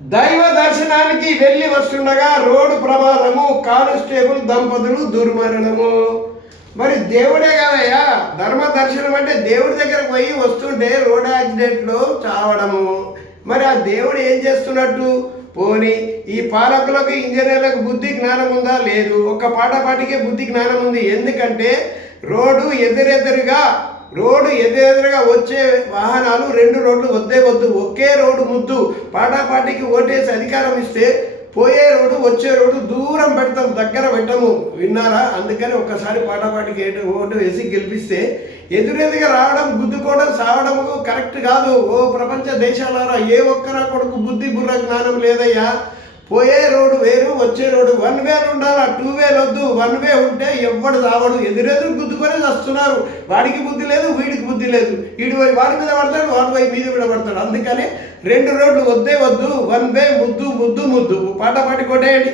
దైవ దర్శనానికి వెళ్ళి వస్తుండగా రోడ్డు ప్రమాదము, కానిస్టేబుల్ దంపతులు దుర్మరణము. మరి దేవుడే కదయ్యా ధర్మ దర్శనం అంటే, దేవుడి దగ్గరకు పోయి వస్తుంటే రోడ్ యాక్సిడెంట్లో చావడము. మరి ఆ దేవుడు ఏం చేస్తున్నట్టు? పోని ఈ పాలకులకు, ఇంజనీర్లకు బుద్ధి జ్ఞానం ఉందా? లేదు. ఒక్క పాటకే బుద్ధి జ్ఞానం ఉంది. ఎందుకంటే రోడ్డు ఎదురెదురుగా వచ్చే వాహనాలు రెండు రోడ్లు వద్దే వద్దు, ఒకే రోడ్డు ముద్దు. పాటాపాటికి ఓటేసి అధికారం ఇస్తే పోయే రోడ్డు వచ్చే రోడ్డు దూరం పెడతాం, దగ్గర పెట్టము. విన్నారా? అందుకని ఒక్కసారి పాటాపాటికి ఓటు వేసి గెలిపిస్తే ఎదురెదురుగా రావడం, గుద్దుకోవడం, సావడం కరెక్ట్ కాదు. ఓ ప్రపంచ దేశాలారా, ఏ ఒక్కరా కొడుకు బుద్ధి బుర్ర జ్ఞానం లేదయ్యా. పోయే రోడ్డు వేరు, వచ్చే రోడ్డు 1 వే ఉండాలా, 2 వే వద్దు. 1 వే ఉంటే ఎవ్వడు రావడు, ఎదురెదురు గుద్దుకొని వస్తున్నారు. వాడికి బుద్ధి లేదు, వీడికి బుద్ధి లేదు. వీడి పోయి వాడి మీద పడతాడు, వాడి పోయి మీద మీద పడతాడు. అందుకని 2 రోడ్లు వద్దే వద్దు, 1 వే ముద్దు ముద్దు ముద్దు. పాట కొట్టేయండి.